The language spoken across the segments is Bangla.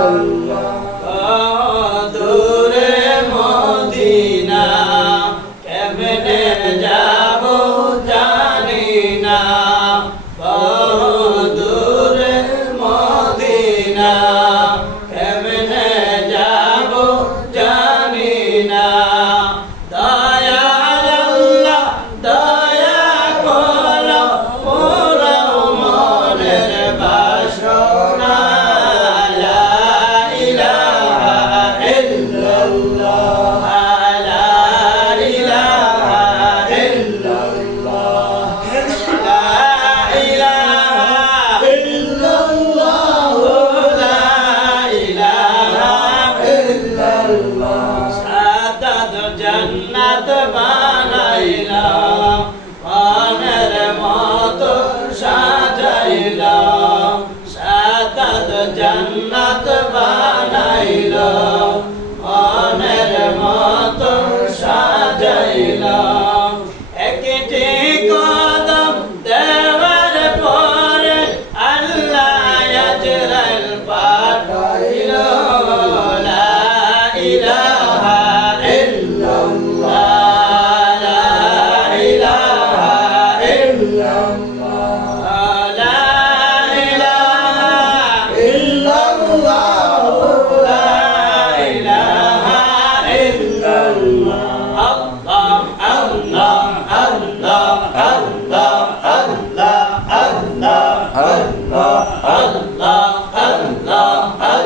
um,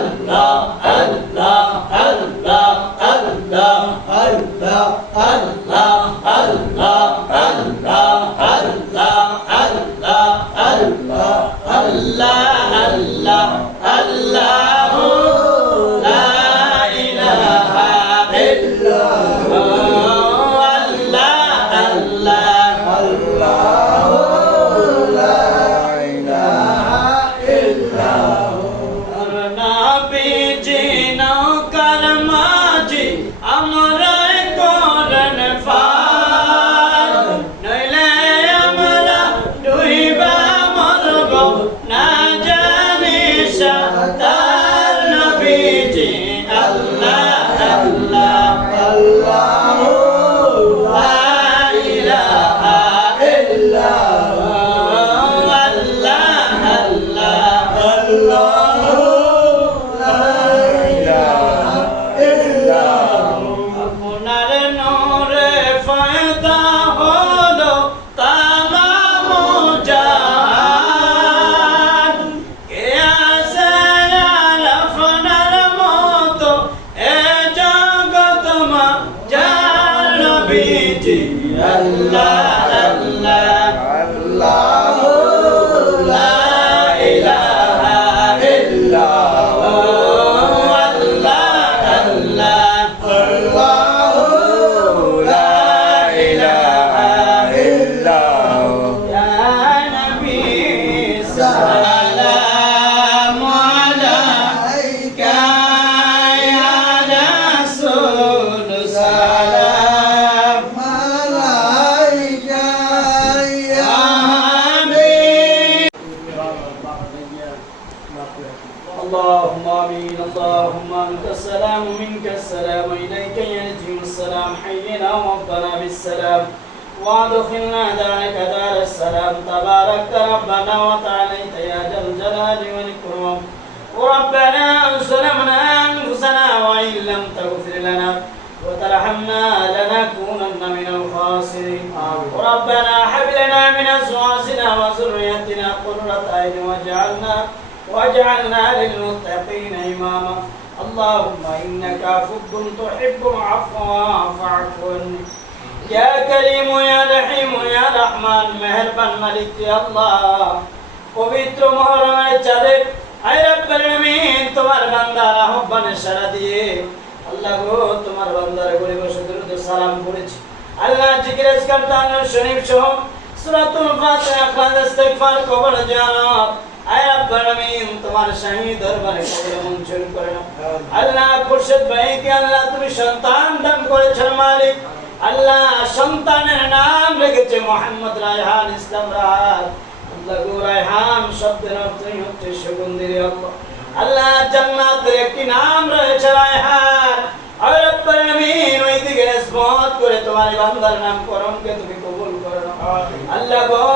الله الله ربنا بالسلام وادخلنا دارك دار السلام تبارك ربنا وتعاليت يا ذا الجلال والاكرام وربنا ظلمنا انفسنا وان لم تغفر لنا وترحمنا لنكونن من الخاسرين وربنا هب لنا من ازواجنا وذريتنا قرة اعين واجعلنا واجعلنا للمتقين اماما اللهم انك عفو تحب العفو فاعف عني يا كريم يا رحيم يا رحمن মেহেরবান মালিক তুই আল্লাহ পবিত্র মহরমের চাঁদে আয় রব্বুল আলামিন তোমার বান্দার আহ্বানে সাড়া দিয়ে আল্লাহ গো তোমার বান্দার গরিব সুদরুদ সালাম করেছি আল্লাহ জিকির আজকার তানোর শরীফ সহ সূরাতুল ফাতিহা খাজ ইস্তিগফার কবর জিয়ারত আয় রব্বুল আলামিন তোমার শাহী দরবারে কবর মঞ্জুর করে নাও আল্লাহ খুরশিদ ভাইকে আল্লাহ তুমি সন্তান দান করেছেন মালিক আল্লাহ সন্তানের নাম রেখেছে মোহাম্মদ রায়হান ইসলাম রায়। আল্লাহ রায়হান শব্দের অর্থই হচ্ছে সুগন্ধি আল্লাহ। জান্নাতের একটি নাম রয়েছে রায়হান। আর রব্বুল আলামিন ওই দিকে নিসবত করে তোমার এই বান্দার নামকরণকে তুমি কবুল করে আল্লাহ গো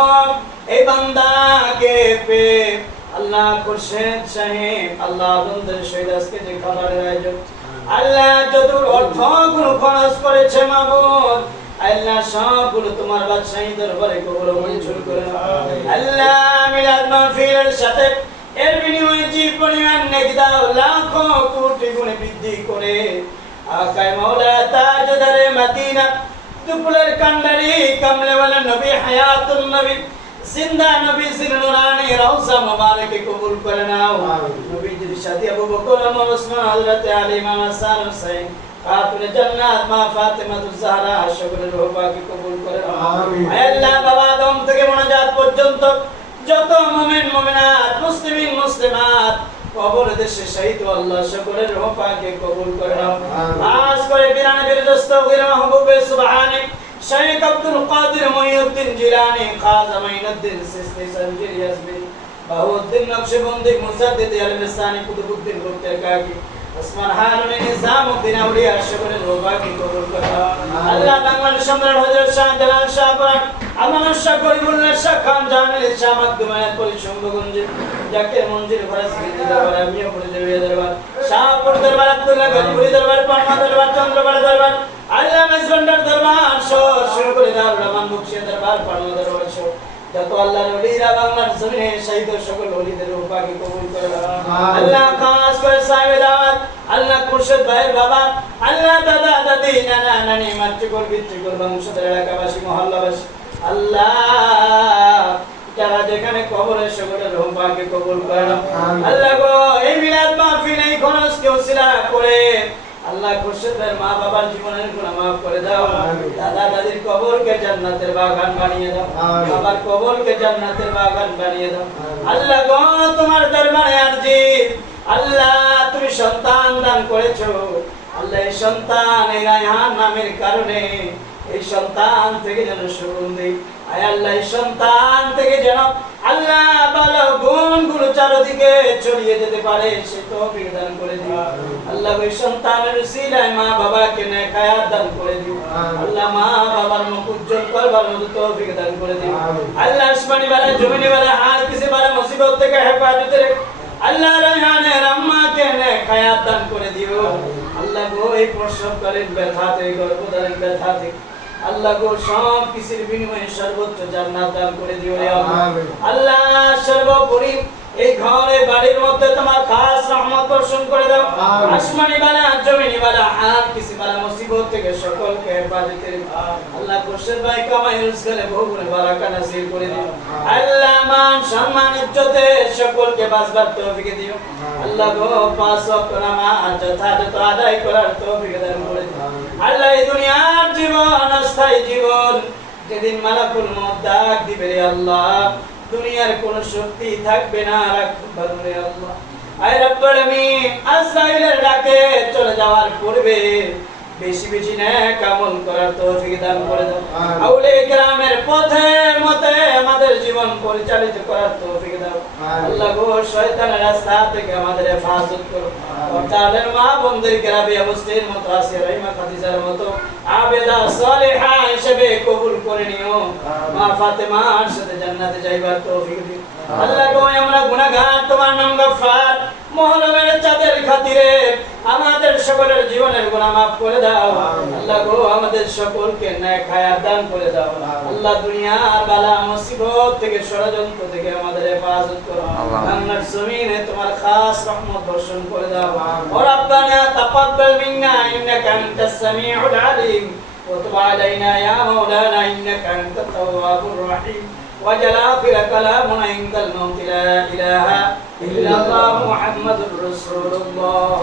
এই বান্দাকে পে আল্লাহ খুরশেদ সাহেব আল্লাহ বন্ধুর যে খাবারের আয়োজন আল্লাহ যত অর্থগুলো খরচ করেছে মাবুদ আল্লাহ সবগুলো তোমার বাদশাহী দরবারে কবুল মঞ্জুর করে। আল্লাহ মিলাদ মাহফিলের সাথে এর বিনিময়ে যে পরিমাণ নেকি দাও লাখো কোটি গুণে বৃদ্ধি করে আকাই মাওলা তাজদারে মদিনা দুপুরের কান্ডারি কামলেওয়ালা নবী হায়াতুন নবী জিন্দা নবী জিন্নুরানি রওজা মুবারকে কবুল করে নাও নবীজির সাথে আবু বকর ওমর ওসমান হযরত আলী ইমাম হাসান হুসাইন খাতুন জান্নাত মা ফাতেমা জাহরা সকলের রূহ পাকে কবুল করে নাও আমিন। আয় আল্লাহ বাবা আদম থেকে মোনাজাত পর্যন্ত যত মুমিন মুমিনাত মুসলিমিন মুসলিমাত কবর দেশে শহীদ আল্লাহ সকলের রূহ পাকে কবুল করে নাও। খাস করে বিরানে বিরদস্তগির মাহবুবে সুবহানে শেখ আব্দুল কাদের মহিউদ্দিন জিলানি, খাজা মাইনুদ্দিন সিস্তি সঞ্জির ইয়াসবি বাহুদ্দিন নকশবন্দি, মুসাদ্দিদ আল-মিসানি কুতুবুদ্দিন গুপ্তের কাকি, ওসমান হারুন নিজামউদ্দিন আউলিয়া সকলের রোবাকি কবুল করে। আল্লাহ বাংলাদেশ সম্রাট হযরত শাহ জালাল শাহ পরাণ আল্লাহ শাহ করিমুল্লাহ শাহ খান জাহাঙ্গীর শাহ মাকদুমায়াত পরি শম্ভুগঞ্জ, জাকির মঞ্জির ফরাজ গিরি দরবার আমিও পরি দরবার, শাহপুর দরবার, আব্দুল্লাহ গজপুরি দরবার, পাটনা দরবার চন্দ্রপাড়া দারুল দরবার পাটনা দরবার যত আল্লাহর ওলিরা বাংলার জমিনে শহীদ সকল ওলিদের উপাকে কবুল করে আল্লাহ। খাস করে সাহেব দাওয়াত। আল্লাহ খুরশেদ ভাইয়ের বাবা। আল্লাহ দাদা দাদি নানা নানি মাতৃকুল পিতৃকুল বংশধর এলাকাবাসী মহল্লাবাসী। আল্লাহ যারা যেখানে কবরে সকলের রোহবাকে কবুল করে আল্লাহ গো এই মিলাদ মাহফিল এই খরচকে ওসিলা করে আল্লাহ খুরশেদের মা বাবার জীবনের গুনাহ মাফ করে দাও। দাদা দাদির কবরকে জান্নাতের বাগান বানিয়ে দাও। বাবার কবরকে জান্নাতের বাগান বানিয়ে দাও। আল্লাহ গো তোমার দরবারে আরজি। আল্লাহ তুমি সন্তান দান করেছ। আল্লাহ এই সন্তান এই রায়হান নামের কারণে এই সন্তান থেকে যেন সুগন্ধি। আয় আল্লাহ এই সন্তান থেকে যেন আল্লাহ ভালো চারদিকে ছড়িয়ে যেতে পারে সে তৌফিক দান করে দিও। আল্লাহ ওই সন্তানের উসিলায় মা বাবাকে নেকায়াত দান করে দিও। আল্লাহ মা বাবার মুখ উজ্জ্বল করবার মতো তৌফিক দান করে দিও। আল্লাহ আসমানি বালা জমিনি বালা হার কিসে বালা মুসিবত থেকে হেফাজত রেখ আল্লাহ রায়হানের আম্মাকে নেকায়াত দান করে দিও। আল্লাহ গো এই প্রসবকালীন গর্ভধারণ আল্লাহ গো সব কিছুর বিনিময়ে সর্বোচ্চ জান্নাত দান করে দিও। আল্লাহ সর্বোপরি এই ঘরে বাড়ির মধ্যে তোমার খাস রহমত বর্ষণ করে দাও। আসমানি বালা জমিনি বালা হাত কিসি বালা মুসিবত থেকে সকলকে হেফাজত করে দিও। আল্লাহ কোশের ভাই কামাই রোজগারে বহুগুণে বারাকা নাসিব করে দিও আল্লাহ মান সম্মান ইজ্জতে সকলকে বাঁচবার তৌফিক দিও। আল্লাহ গো পাঁচ ওয়াক্ত নামাজ যথাযথ আদায় করার তৌফিক দান করে দিও আল্লাহ এই দুনিয়ার জীবন অস্থায়ী জীবন। যেদিন মালাকুল মউত ডাক দিবে রে আল্লাহ। দুনিয়ার কোন শক্তি থাকবে না রাখবার আল্লাহ। আয় রব্বুল আমিন আজরাইলের ডাকে চলে যাওয়ার পূর্বে বেশি বেশি নেক আমল করার তৌফিক দান করে দাও। পথে আমাদের জীবন পরিচালিত করার তৌফিক দাও। আল্লাহ গো শয়তানের রাস্তা থেকে আমাদের হেফাজত করো তাদের মা বন্ধুদেরকে রাবি অবস্থির মতো আছে রহিমা খাদিজার মতো আবেদা সালেহা হিসেবে কবুল করে নিও। মা ফাতেমার সাথে জান্নাতে যাইবার তৌফিক দিও আল্লাহ গো আমরা গুনাহগার তোমার নাম গফফার। মহরমের চাঁদের খাতিরে আমাদের সকলের জীবনের গুনাহ মাফ করে দাও আল্লাহ গো আমাদের সকলকে ন্যায় হায়াত দান করে দাও আল্লাহ দুনিয়ার বালা মুসিবত থেকে ষড়যন্ত্র থেকে আমাদের হেফাজত করো বাংলার জমিনে তোমার খাস রহমত বর্ষণ করে দাও ও রব্বানা তাকাব্বাল মিন্না ইন্নাকা আনতাস সামিউল আলিম وتب علينا يا مولانا إنك أنت التواب الرحيم وجل آخر كلامنا عند الموت لا إله إلا الله محمد رسول الله